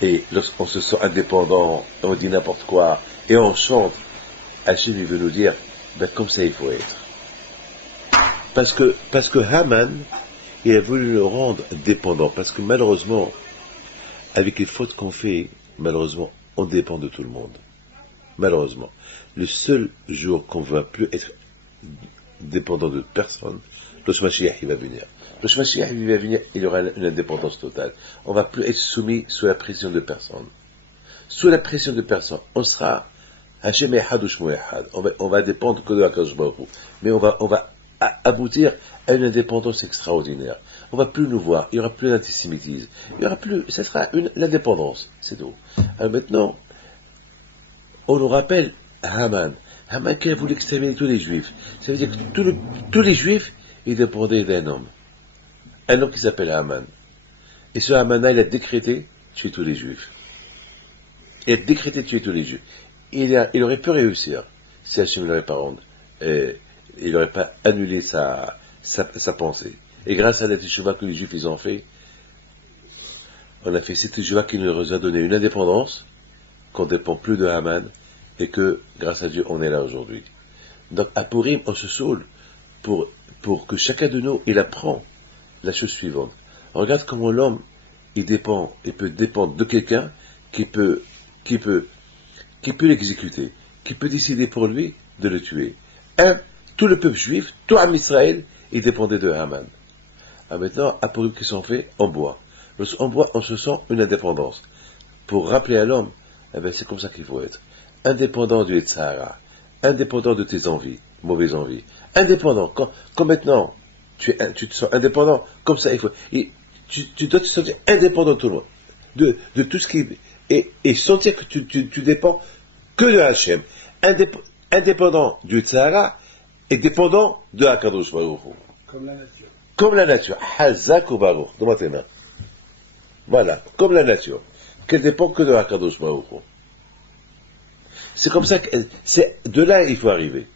et lorsqu'on se sent indépendant, on dit n'importe quoi, et on chante, Hachem il veut nous dire, ben comme ça il faut être. Parce que Haman, il a voulu le rendre dépendant, parce que malheureusement, avec les fautes qu'on fait, malheureusement, on dépend de tout le monde. Malheureusement. Le seul jour qu'on ne va plus être dépendant de personne, le Mashiach il va venir. Le Mashiach il va venir, il y aura une indépendance totale. On ne va plus être soumis sous la pression de personne. Sous la pression de personne, on sera Hashem Echad ou Shmo Echad. On va dépendre que de HaKadosh Baruch Hu. Mais on va aboutir à une indépendance extraordinaire. On ne va plus nous voir, il n'y aura plus d'antisémitisme. Il y aura plus, ça sera l'indépendance, c'est tout. Alors maintenant, on nous rappelle Haman. Haman qui a voulu exterminer tous les juifs. Ça veut dire que tous les juifs, ils dépendaient d'un homme. Un homme qui s'appelle Haman. Et ce Haman-là, il a décrété tuer tous les juifs. Il a décrété tuer tous les juifs. Il aurait pu réussir si Hachem ne l'aurait pas rendu. Il n'aurait pas annulé sa pensée. Et grâce à la teshuva que les juifs ils ont fait, on a fait cette teshuva qui nous a donné une indépendance, qu'on ne dépend plus de Haman, et que, grâce à Dieu, on est là aujourd'hui. Donc, à Purim, on se saoule pour que chacun de nous, il apprend la chose suivante. Regarde comment l'homme, il peut dépendre de quelqu'un qui peut l'exécuter, qui peut décider pour lui de le tuer. Tout le peuple juif, tout Am Israël, il dépendait de Haman. Alors maintenant, à Purim, qu'est-ce qu'on fait? On boit. Lorsqu'on boit, on se sent une indépendance. Pour rappeler à l'homme, eh bien, c'est comme ça qu'il faut être. Indépendant du Yetzirah, indépendant de tes envies, mauvaises envies. Indépendant. Quand maintenant, tu te sens indépendant, comme ça, il faut. Tu dois te sentir indépendant de tout le monde. De tout ce qui. Et sentir que tu dépends que de Hachem. Indépendant du Yetzirah et dépendant de HaKadosh Baruch Hu. Comme la nature. Comme la nature. Hazak ou Baruch. Donne-moi tes mains. Voilà. Comme la nature. Qu'elle dépend que de HaKadosh Baruch Hu. C'est comme ça que, c'est de là il faut arriver.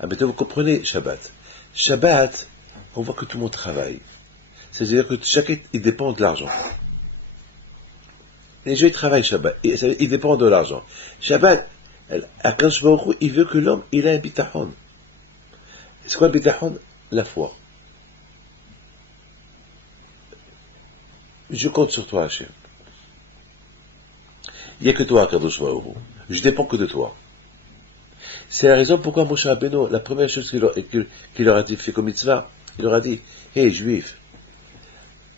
Ah, maintenant vous comprenez Shabbat. Shabbat, on voit que tout le monde travaille. C'est-à-dire que chacun il dépend de l'argent. Les gens ils travaillent Shabbat, ils dépendent de l'argent. Shabbat, HaKadosh Baruch Hu, il veut que l'homme il ait un bitachon. C'est quoi le bitachon? La foi. Je compte sur toi, Hachem. Il n'y a que toi, HaKadosh Baruch Hu. Je dépends que de toi. C'est la raison pourquoi Moshe Rabbeinu, la première chose qu'il leur a dit, fait comme mitzvah, il leur a dit, hé, juifs,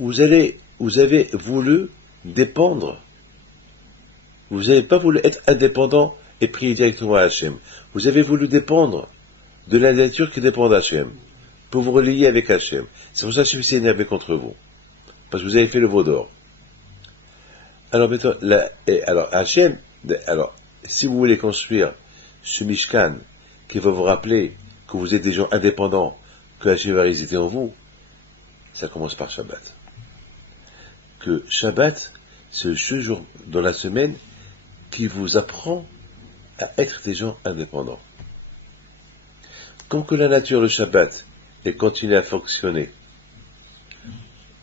vous avez voulu dépendre, vous n'avez pas voulu être indépendant et prier directement à Hachem. Vous avez voulu dépendre de la nature qui dépend d'Hachem, pour vous relier avec Hachem. C'est pour ça que je suis énervé contre vous. Parce que vous avez fait le veau d'or. Alors maintenant, Hachem, si vous voulez construire ce Mishkan qui va vous rappeler que vous êtes des gens indépendants, que Hachem va résider en vous, ça commence par Shabbat. Que Shabbat, c'est le seul jour dans la semaine qui vous apprend à être des gens indépendants. Comme que la nature, le Shabbat, elle continue à fonctionner,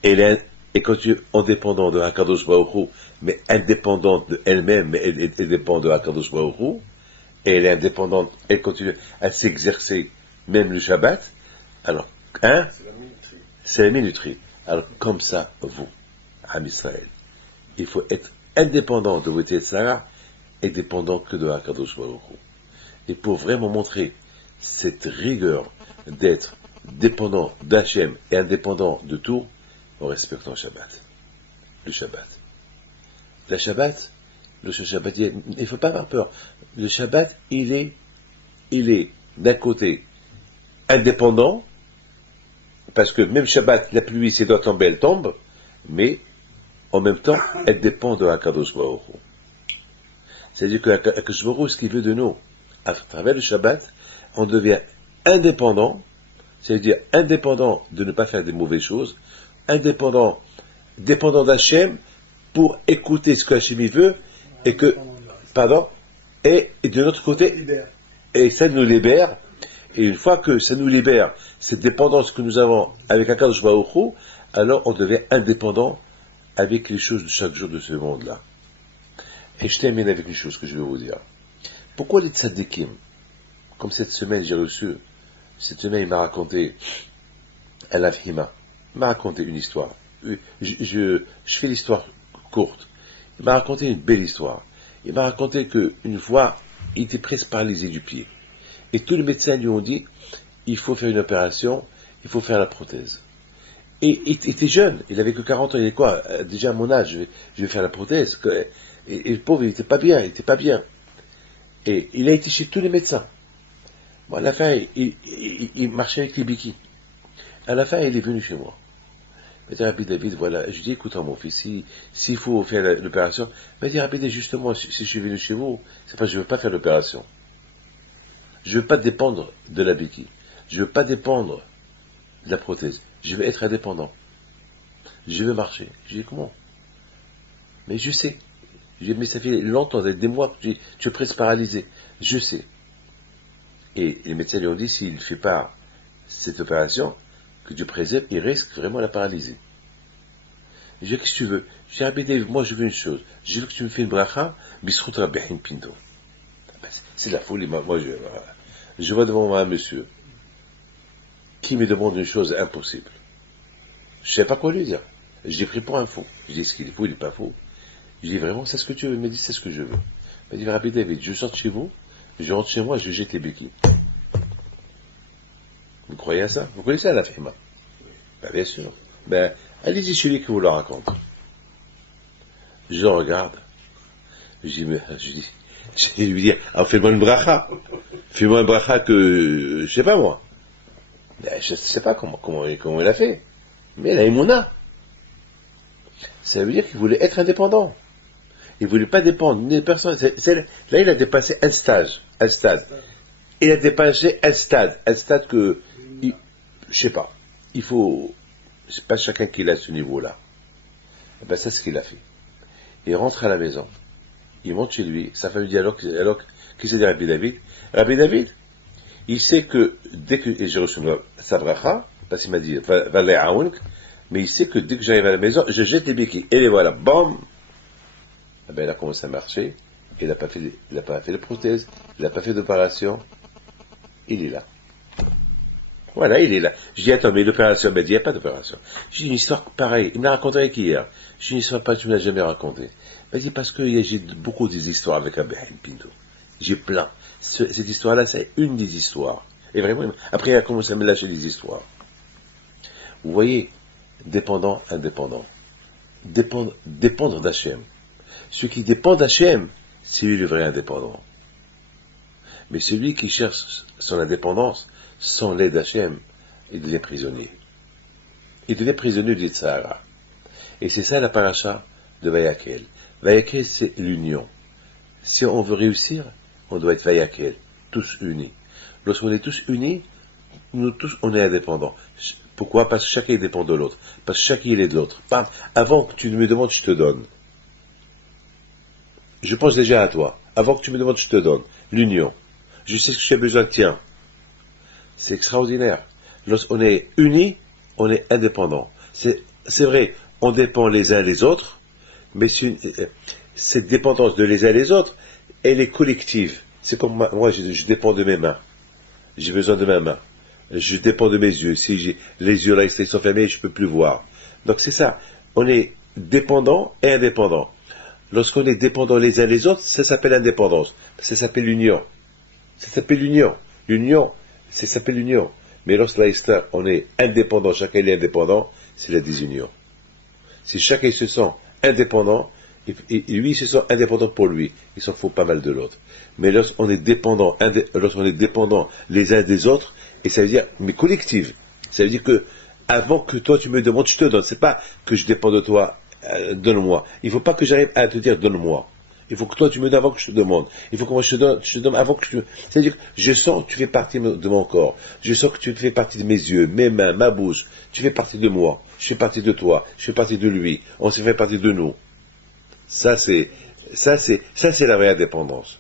et continue indépendante de HaKadosh Baruch Hu, mais indépendante de elle-même, mais elle dépend de HaKadosh Baruch Hu, et elle est indépendante, elle continue à s'exercer, même le Shabbat, alors, c'est la minuterie. Alors, comme ça, vous, Am Israël, il faut être indépendant de votre Yetzirah et dépendant que de HaKadosh Baruch Hu. Et pour vraiment montrer cette rigueur d'être dépendant d'Hachem et indépendant de tout, en respectant le Shabbat. Le Shabbat. Le Shabbat, il ne faut pas avoir peur. Le Shabbat, il est d'un côté indépendant, parce que même Shabbat, la pluie, si elle doit tomber, elle tombe, mais en même temps, elle dépend de HaKadosh Baruch Hu. C'est-à-dire que HaKadosh Baruch Hu, ce qu'il veut de nous, à travers le Shabbat, on devient indépendant, c'est-à-dire indépendant de ne pas faire des mauvaises choses, indépendant, dépendant d'Hachem pour écouter ce que Hachem il veut et que, pardon, et de notre côté, et ça nous libère. Et une fois que ça nous libère, cette dépendance que nous avons avec Akadosh Baruch Hu, alors on devient indépendant avec les choses de chaque jour de ce monde-là. Et je termine avec une chose que je vais vous dire. Pourquoi les tzadikim, comme cette semaine j'ai reçu, cette semaine il m'a raconté, il m'a raconté une histoire. Je fais l'histoire courte. Il m'a raconté une belle histoire. Il m'a raconté qu'une fois, il était presque paralysé du pied. Et tous les médecins lui ont dit, il faut faire une opération, il faut faire la prothèse. Et il était jeune, il avait que 40 ans, il est quoi, déjà à mon âge, je vais faire la prothèse. Et le pauvre, il était pas bien. Et il a été chez tous les médecins. Bon, à la fin, il marchait avec les béquilles. À la fin, il est venu chez moi. Il m'a dit, Rabbi David, voilà, je dis, écoute, mon fils, s'il faut faire l'opération, il m'a dit, Rabbi David, justement, si je suis venu chez vous, c'est parce que je veux pas faire l'opération. Je veux pas dépendre de la béquille. Je veux pas dépendre de la prothèse. Je veux être indépendant. Je veux marcher. Je dis, comment? Mais je sais. Mais ça fait longtemps, des mois que tu es presque paralysé. Je sais. Et les médecins lui ont dit, s'il ne fait pas cette opération, que Dieu préserve, il risque vraiment la paralysie. Je dis, qu'est-ce que tu veux? Je dis, Rabbi David, moi je veux une chose. Je veux que tu me fais une bracha, bisrout Rabbi Pindo. C'est de la folie. Moi, je vois devant moi un monsieur qui me demande une chose impossible. Je ne sais pas quoi lui dire. Je l'ai pris pour un fou. Je dis, est-ce qu'il est fou, il n'est pas fou? Je dis, vraiment, c'est ce que tu veux? Il me dit, c'est ce que je veux. Il m'a dit, Rabbi David, je sors de chez vous, je rentre chez moi, je jette les béquilles. Vous croyez à ça? Vous connaissez la Fima? Ben, bien sûr. Ben, allez-y chez lui qui vous le raconte. Je le regarde. Je vais lui dire, alors fais-moi une bracha. Fais-moi une bracha que, je sais pas moi. Ben, je sais pas comment il a fait. Mais il a Emouna. Ça veut dire qu'il voulait être indépendant. Il voulait pas dépendre des personnes. Là, il a dépassé un stade. Il a dépassé un stade que, je sais pas. C'est pas chacun qui l'a à ce niveau-là. Et ben, c'est ce qu'il a fait. Il rentre à la maison. Il monte chez lui. Sa femme lui dit, alors, qui s'est dit Rabbi David? Rabbi David, il sait que dès que j'ai reçu sa bracha, parce qu'il m'a dit, va mais il sait que dès que j'arrive à la maison, je jette les béquilles. Et les voilà, bam! Eh ben, il a commencé à marcher. Il n'a pas fait de prothèse. Il n'a pas fait d'opération. Il est là. Voilà, il est là. Je dis, attends, mais l'opération, il m'a dit, il n'y a pas d'opération. J'ai une histoire pareille. Il me l'a raconté qu'hier. J'ai une histoire pareille, tu ne me l'as jamais racontée. Il m'a dit, parce que j'ai beaucoup des histoires avec Rabbi Pinto. J'ai plein. Cette histoire-là, c'est une des histoires. Et vraiment, après, il a commencé à me lâcher des histoires. Vous voyez, dépendant, indépendant. Dépendre d'Hachem. Celui qui dépend d'Hachem, c'est lui le vrai indépendant. Mais celui qui cherche son indépendance, sans l'aide d'Hachem, il devient prisonnier. Il devient prisonnier du Tzahara. Et c'est ça la paracha de Vayakel. Vayakel, c'est l'union. Si on veut réussir, on doit être Vayakel, tous unis. Lorsqu'on est tous unis, nous tous, on est indépendants. Pourquoi? Parce que chacun dépend de l'autre. Parce que chacun il est de l'autre. Avant que tu me demandes, je te donne. Je pense déjà à toi. Avant que tu me demandes, je te donne. L'union. Je sais ce que j'ai besoin, tiens. C'est extraordinaire. Lorsqu'on est unis, on est indépendant. C'est vrai, on dépend les uns les autres, mais cette dépendance de les uns les autres, elle est collective. C'est comme moi, je dépends de mes mains. J'ai besoin de mes mains. Je dépends de mes yeux. Si j'ai les yeux là, ils sont fermés, je ne peux plus voir. Donc c'est ça. On est dépendant et indépendant. Lorsqu'on est dépendant les uns les autres, ça s'appelle indépendance. Ça s'appelle l'union. Ça s'appelle l'union. L'union, ça s'appelle l'union. Mais lorsqu'on est indépendant, chacun est indépendant, c'est la désunion. Si chacun se sent indépendant, et lui il se sent indépendant pour lui, il s'en fout pas mal de l'autre. Mais lorsqu'on est dépendant, les uns des autres, et ça veut dire, mais collective, ça veut dire que avant que toi tu me demandes, je te donne. C'est pas que je dépends de toi, donne-moi. Il ne faut pas que j'arrive à te dire donne-moi. Il faut que toi tu me donnes avant que je te demande. Il faut que moi je te donne avant que je... C'est-à-dire que je sens que tu fais partie de mon corps. Je sens que tu fais partie de mes yeux, mes mains, ma bouche. Tu fais partie de moi. Je fais partie de toi. Je fais partie de lui. On se fait partie de nous. Ça c'est la vraie indépendance.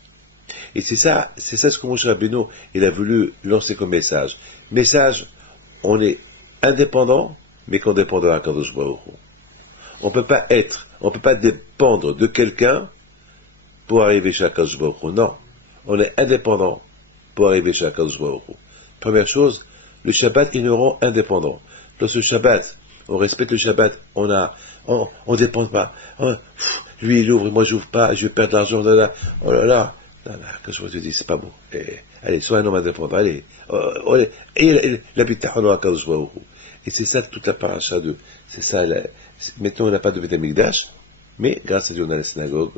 Et c'est ça ce que Moshe Rabbeinu, il a voulu lancer comme message. Message, on est indépendant, mais qu'on dépend de HaKadosh Baruch Hu. On peut pas dépendre de quelqu'un pour arriver chez HaKadosh Baruch Hu. Non. On est indépendant pour arriver chez HaKadosh Baruch Hu. Première chose, le Shabbat, il nous rend indépendants. Lorsque le Shabbat, on respecte le Shabbat, on dépend pas. Lui, il ouvre, moi, j'ouvre pas, je vais perdre de l'argent, là. Oh là là. Quand je te dis, c'est pas beau. Allez, sois un homme indépendant, allez. Et l'habitation à HaKadosh Baruch Hu. Et c'est ça toute la paracha de, c'est ça, maintenant on n'a pas de Beth Amikdash, mais grâce à Dieu on a la synagogue,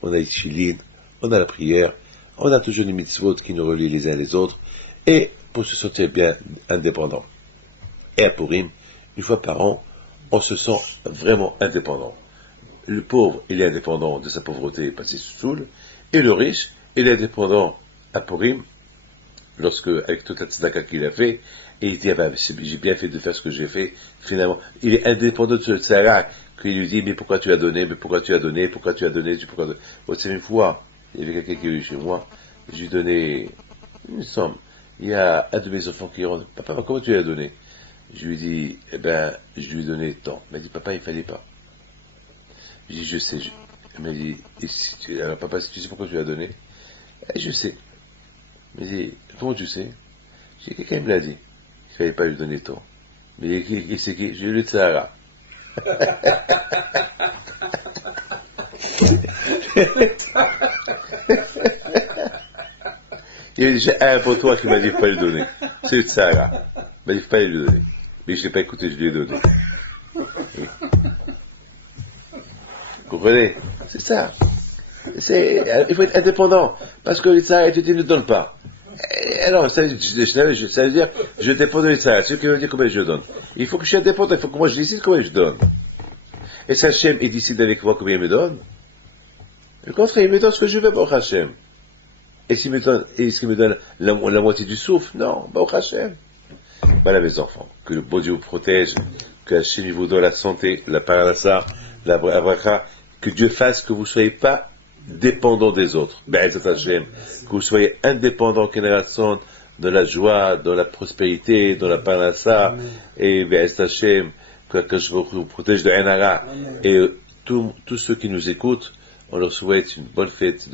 on a Ichilin, on a la prière, on a toujours les mitzvot qui nous relient les uns les autres, et pour se sentir bien indépendant. Et à Purim, une fois par an, on se sent vraiment indépendant. Le pauvre, il est indépendant de sa pauvreté parce qu'il se saoule, et le riche, il est indépendant à Purim, lorsque, avec toute la tzedaka qu'il a fait, et il dit, ah ben, j'ai bien fait de faire ce que j'ai fait, finalement. Il est indépendant de ce Sarah, qui lui dit, mais pourquoi tu as donné, c'est une fois, il y avait quelqu'un qui est venu chez moi, je lui donnais, il me semble, il y a un de mes enfants qui rentre, papa, comment tu l'as donné? Je lui dis, eh ben, je lui ai donné tant. Il m'a dit, papa, il fallait pas. Je dis, je sais. Il m'a dit, alors, papa, tu sais pourquoi tu l'as donné? Je sais. Il m'a dit, comment tu sais? J'ai dit, quelqu'un me l'a dit. Il fallait pas lui donner tant. Mais qui c'est qui? J'ai eu le Sahara. Il y a déjà un pour toi qui m'a dit, il faut pas lui donner. C'est le Sahara. Il m'a dit, il faut pas lui donner. Mais je l'ai pas écouté, je lui ai donné. Vous comprenez? C'est ça. Il faut être indépendant. Parce que l'Israël, tu dis, ne donne pas. Alors, ça veut dire, je dépends de l'Israël. C'est ce qui veut dire combien je donne. Il faut que je sois indépendant. Il faut que moi je décide combien je donne. Et ça, Hachem, il décide avec moi combien il me donne. Le contraire, il me donne ce que je veux, Baruch Hachem. Et s'il me donne, est-ce qu'il me donne la moitié du souffle? Non, Baruch Hachem. Voilà, mes enfants. Que le bon Dieu vous protège. Que Hachem vous donne la santé, la parnassa, la bracha. Que Dieu fasse que vous ne soyez pas dépendant des autres. Que vous soyez indépendant, dans la joie, dans la prospérité, dans la parnassa. Et Hachem, que je vous protège de Enara. Et tous ceux qui nous écoutent, on leur souhaite une bonne fête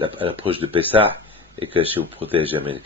à l'approche de Pessah. Et que Hachem vous protège. Amen.